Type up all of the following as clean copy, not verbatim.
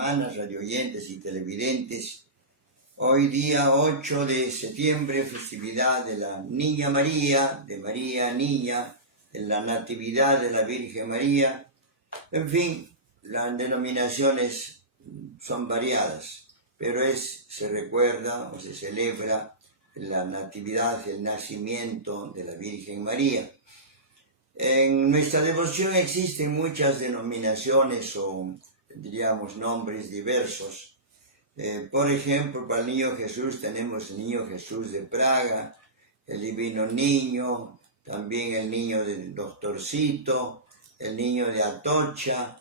hermanas, radioyentes y televidentes. Hoy día 8 de septiembre, festividad de la Niña María, de María Niña, de la Natividad de la Virgen María. En fin, las denominaciones son variadas, pero se recuerda o se celebra la Natividad, el nacimiento de la Virgen María. En nuestra devoción existen muchas denominaciones o, diríamos, nombres diversos. Por ejemplo, para el Niño Jesús tenemos el Niño Jesús de Praga, el Divino Niño, también el Niño del Doctorcito, el Niño de Atocha,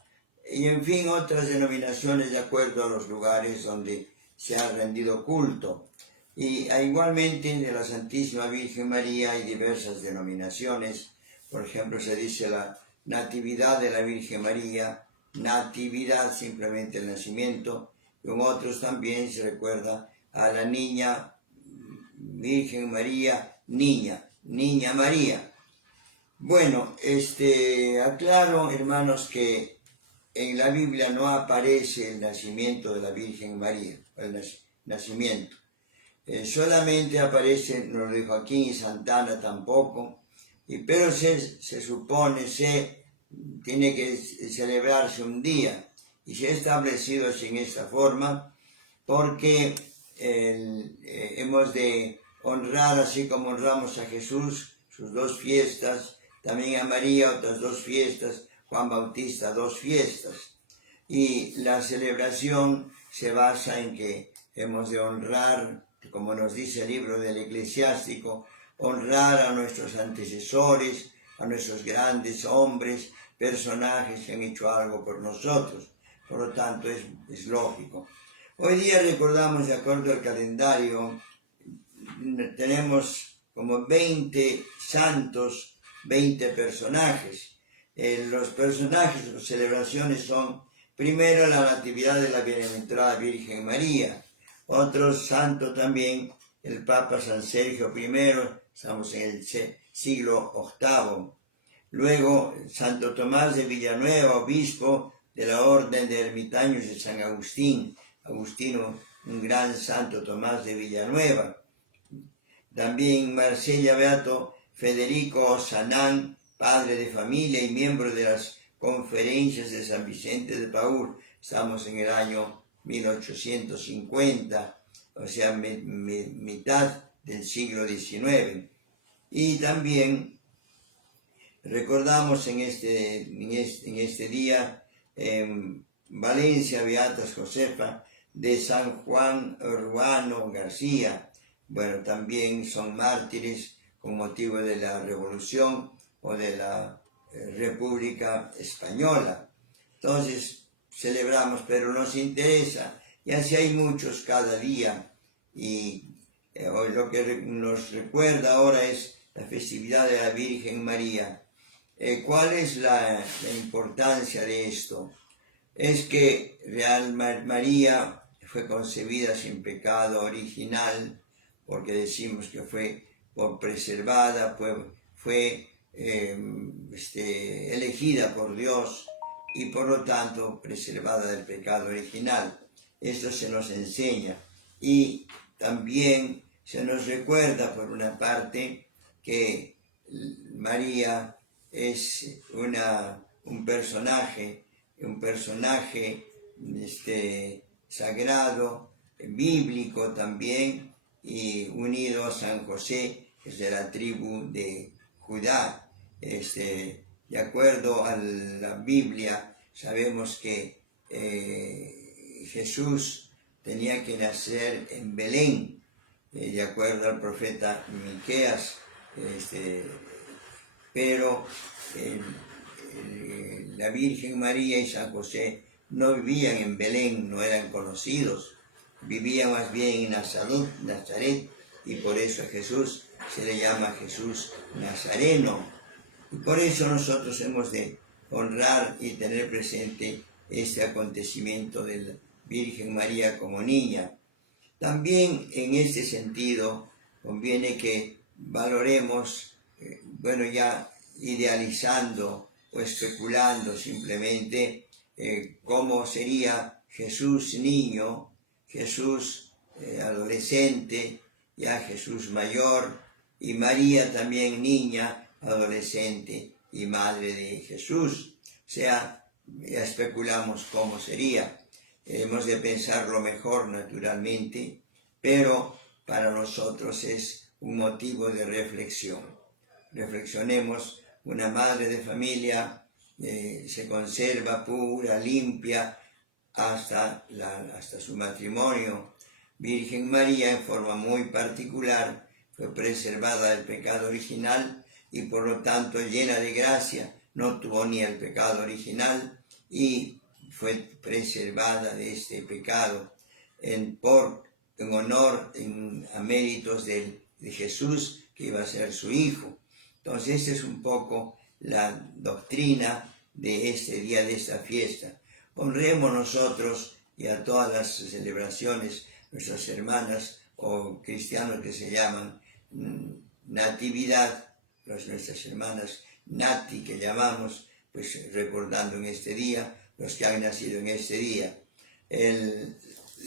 y en fin, otras denominaciones de acuerdo a los lugares donde se ha rendido culto. Y igualmente de la Santísima Virgen María hay diversas denominaciones. Por ejemplo, se dice la Natividad de la Virgen María, Natividad, simplemente el nacimiento. Y en otros también se recuerda a la Niña Virgen María, Niña María. Bueno, aclaro, hermanos, que en la Biblia no aparece el nacimiento de la Virgen María, el nacimiento. Solamente aparece, nos lo dijo aquí, y Santana tampoco, pero se supone, tiene que celebrarse un día, y se ha establecido así en esta forma, porque hemos de honrar, así como honramos a Jesús, sus 2 fiestas, también a María otras 2 fiestas, Juan Bautista 2 fiestas. Y la celebración se basa en que hemos de honrar, como nos dice el libro del Eclesiástico, honrar a nuestros antecesores, a nuestros grandes hombres, personajes que han hecho algo por nosotros. Por lo tanto, es lógico. Hoy día recordamos, de acuerdo al calendario, tenemos como 20 santos, 20 personajes. Los personajes, las celebraciones son, primero, la Natividad de la Bienaventurada Virgen María. Otro santo también, el Papa San Sergio I, estamos en el siglo VIII. Luego, Santo Tomás de Villanueva, obispo de la Orden de Ermitaños de San Agustín. Agustino, un gran santo Tomás de Villanueva. También Marsella Beato Federico Sanán, padre de familia y miembro de las conferencias de San Vicente de Paúl. Estamos en el año 1850, o sea, mitad del siglo XIX. Y también recordamos en este día en Valencia, Beatas Josefa de San Juan Ruano García. Bueno, también son mártires con motivo de la Revolución o de la República Española. Entonces, celebramos, pero nos interesa, y así hay muchos cada día, y lo que nos recuerda ahora es la festividad de la Virgen María. ¿Cuál es la importancia de esto? Es que María fue concebida sin pecado original, porque decimos que fue preservada, fue elegida por Dios y por lo tanto preservada del pecado original. Esto se nos enseña, y también se nos recuerda por una parte que María es un personaje sagrado, bíblico también, y unido a San José, que es de la tribu de Judá. De acuerdo a la Biblia, sabemos que Jesús tenía que nacer en Belén, de acuerdo al profeta Miqueas, pero la Virgen María y San José no vivían en Belén, no eran conocidos, vivían más bien en Nazaret, y por eso a Jesús se le llama Jesús Nazareno. Y por eso nosotros hemos de honrar y tener presente este acontecimiento de la Virgen María como niña. También en este sentido conviene que valoremos, ya idealizando o especulando simplemente cómo sería Jesús niño, Jesús adolescente, ya Jesús mayor, y María también niña, adolescente y madre de Jesús. O sea, ya especulamos cómo sería. Hemos de pensarlo mejor, naturalmente, pero para nosotros es un motivo de reflexión. Reflexionemos, una madre de familia se conserva pura, limpia, hasta su matrimonio. Virgen María, en forma muy particular, fue preservada del pecado original y por lo tanto llena de gracia, no tuvo ni el pecado original y fue preservada de este pecado en honor, a méritos de Jesús, que iba a ser su hijo. Entonces, esta es un poco la doctrina de este día, de esta fiesta. Honremos nosotros y a todas las celebraciones, nuestras hermanas o cristianos que se llaman Natividad, nuestras hermanas Nati que llamamos, pues recordando en este día los que han nacido en este día.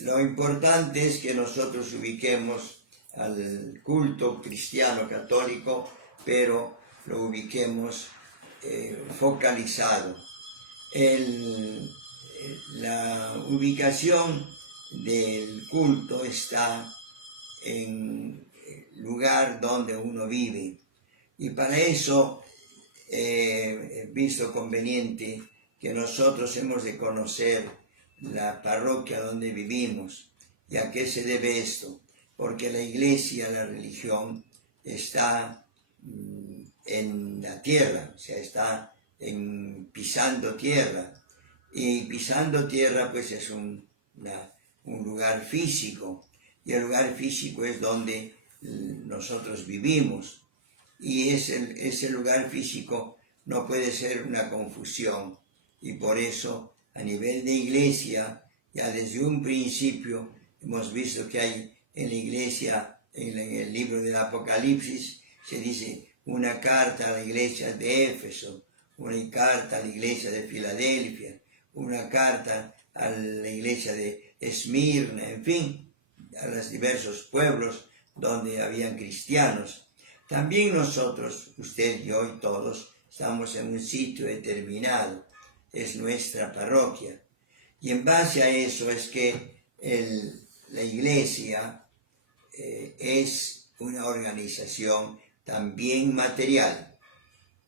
Lo importante es que nosotros ubiquemos al culto cristiano católico, pero lo ubiquemos focalizado. La ubicación del culto está en el lugar donde uno vive, y para eso he visto conveniente que nosotros hemos de conocer la parroquia donde vivimos. ¿Y a qué se debe esto? Porque la iglesia, la religión, está en la tierra, o sea, está pisando tierra. Y pisando tierra pues es un lugar físico, y el lugar físico es donde nosotros vivimos. Y ese lugar físico no puede ser una confusión, y por eso a nivel de iglesia, ya desde un principio hemos visto que hay en la iglesia, en el libro del Apocalipsis, se dice una carta a la iglesia de Éfeso, una carta a la iglesia de Filadelfia, una carta a la iglesia de Esmirna, en fin, a los diversos pueblos donde habían cristianos. También nosotros, usted y yo y todos, estamos en un sitio determinado, es nuestra parroquia. Y en base a eso es que la iglesia es una organización también material,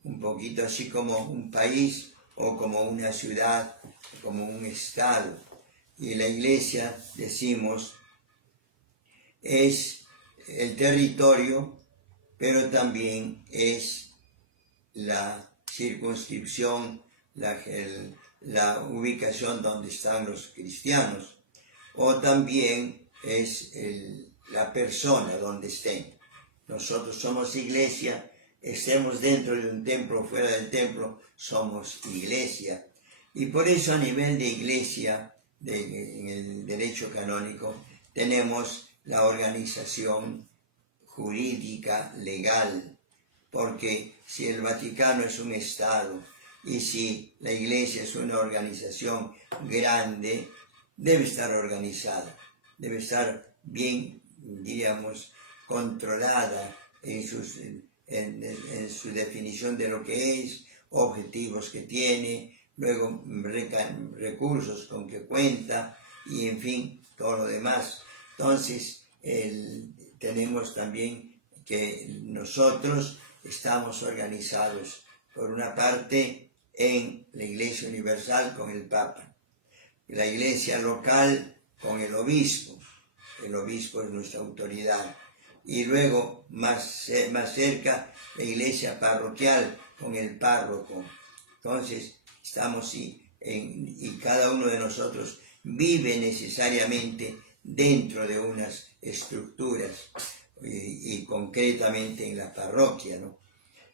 un poquito así como un país o como una ciudad, como un estado. Y la iglesia, decimos, es el territorio, pero también es la circunscripción, la ubicación donde están los cristianos, o también es la persona donde estén. Nosotros somos iglesia, estemos dentro de un templo o fuera del templo, somos iglesia. Y por eso a nivel de iglesia, en el derecho canónico, tenemos la organización jurídica legal, porque si el Vaticano es un Estado y si la Iglesia es una organización grande, debe estar organizada, debe estar bien, diríamos, controlada en su definición de lo que es, objetivos que tiene, luego recursos con que cuenta y en fin, todo lo demás. Entonces, tenemos también que nosotros estamos organizados, por una parte, en la Iglesia Universal con el Papa, la Iglesia local con el Obispo es nuestra autoridad, y luego más cerca la Iglesia parroquial con el párroco. Entonces, estamos y cada uno de nosotros vive necesariamente dentro de unas estructuras y concretamente en la parroquia, ¿no?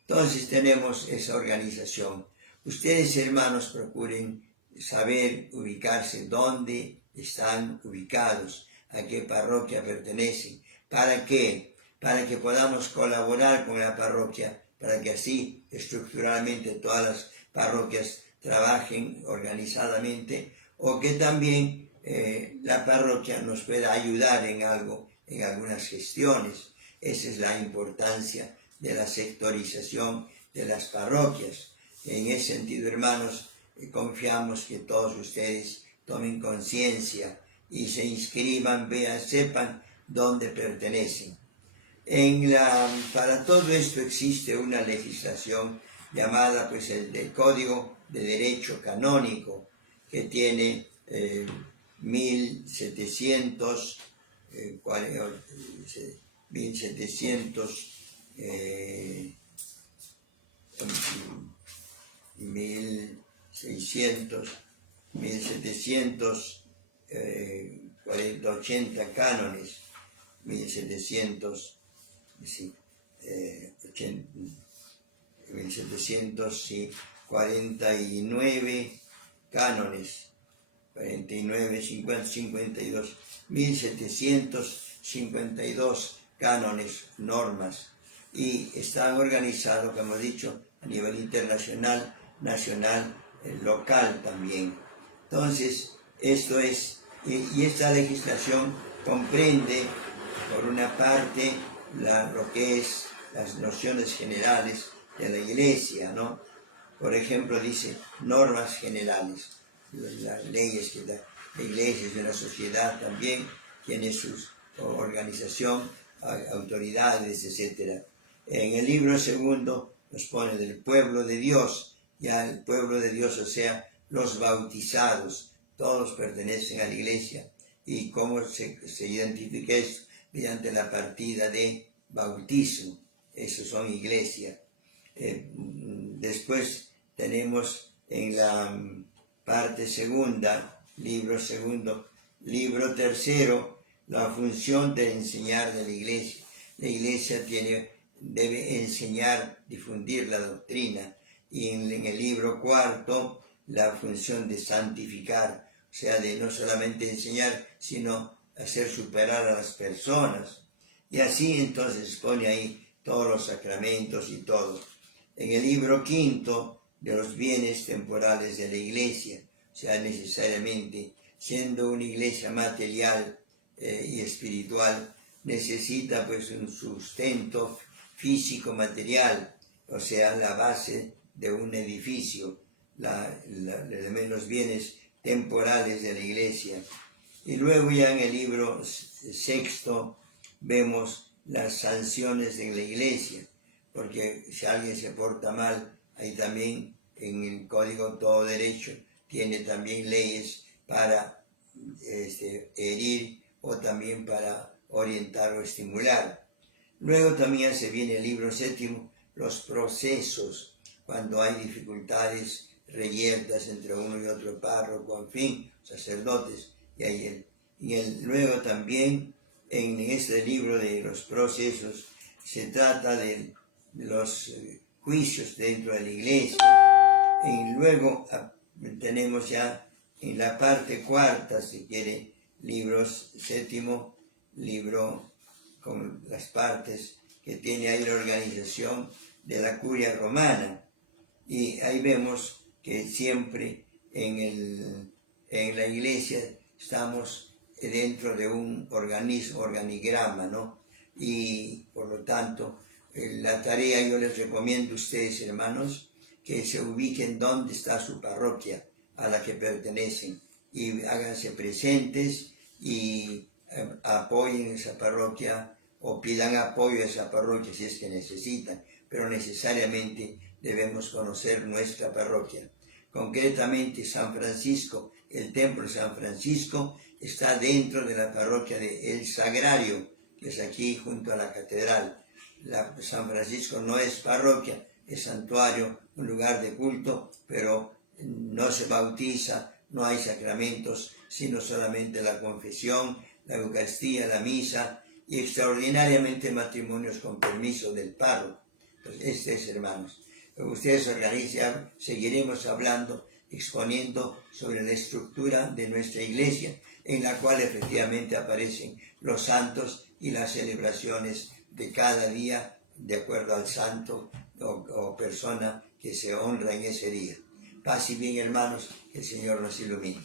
Entonces tenemos esa organización. Ustedes, hermanos, procuren saber ubicarse dónde están ubicados, a qué parroquia pertenecen. ¿Para qué? Para que podamos colaborar con la parroquia, para que así estructuralmente todas las parroquias trabajen organizadamente, o que también la parroquia nos pueda ayudar en algo, en algunas gestiones. Esa es la importancia de la sectorización de las parroquias. En ese sentido, hermanos, confiamos que todos ustedes tomen conciencia y se inscriban, vean, sepan dónde pertenecen. Para todo esto existe una legislación llamada pues el Código de Derecho Canónico, que tiene 1700, 80 cánones, 1749 cánones, 49, 50, 52, 1752 cánones, normas, y están organizados, como he dicho, a nivel internacional, nacional, local también. Entonces, esto es, y esta legislación comprende, por una parte, lo que es las nociones generales de la Iglesia, ¿no? Por ejemplo, dice normas generales, las leyes que la Iglesia es una sociedad también, tiene su organización, autoridades, etc. En el libro segundo nos pone del pueblo de Dios, ya el pueblo de Dios, o sea, los bautizados, todos pertenecen a la Iglesia. ¿Y cómo se identifica esto? Mediante la partida de bautismo. Esos son iglesias. Después tenemos en la parte segunda, libro segundo, libro tercero, la función de enseñar de la Iglesia. La Iglesia debe enseñar, difundir la doctrina. Y en el libro cuarto, la función de santificar, o sea, de no solamente enseñar, sino hacer superar a las personas. Y así entonces pone ahí todos los sacramentos y todo. En el libro quinto, de los bienes temporales de la Iglesia, o sea, necesariamente, siendo una iglesia material y espiritual, necesita pues un sustento físico material, o sea, la base de un edificio, los bienes temporales de la Iglesia. Y luego ya en el libro sexto vemos las sanciones de la Iglesia, porque si alguien se porta mal, ahí también en el Código Todo Derecho tiene también leyes para herir o también para orientar o estimular. Luego también se viene el libro séptimo, los procesos, cuando hay dificultades reyertas entre uno y otro párroco, en fin, sacerdotes. Luego también en este libro de los procesos se trata de los juicios dentro de la Iglesia. Y luego tenemos ya en la parte cuarta, si quiere, libros séptimo, libro con las partes que tiene ahí la organización de la curia romana. Y ahí vemos que siempre en la Iglesia estamos dentro de un organigrama, ¿no? Y por lo tanto, la tarea yo les recomiendo a ustedes, hermanos, que se ubiquen donde está su parroquia a la que pertenecen y háganse presentes y apoyen esa parroquia o pidan apoyo a esa parroquia si es que necesitan, pero necesariamente debemos conocer nuestra parroquia. Concretamente, San Francisco, el templo de San Francisco está dentro de la parroquia de El Sagrario, que es aquí junto a la catedral. San Francisco no es parroquia, es santuario, un lugar de culto, pero no se bautiza, no hay sacramentos, sino solamente la confesión, la Eucaristía, la misa y extraordinariamente matrimonios con permiso del párroco. Entonces, hermanos, ustedes organizan, seguiremos hablando, exponiendo sobre la estructura de nuestra iglesia, en la cual efectivamente aparecen los santos y las celebraciones de cada día, de acuerdo al santo o persona que se honra en ese día. Paz y bien, hermanos, que el Señor nos ilumine.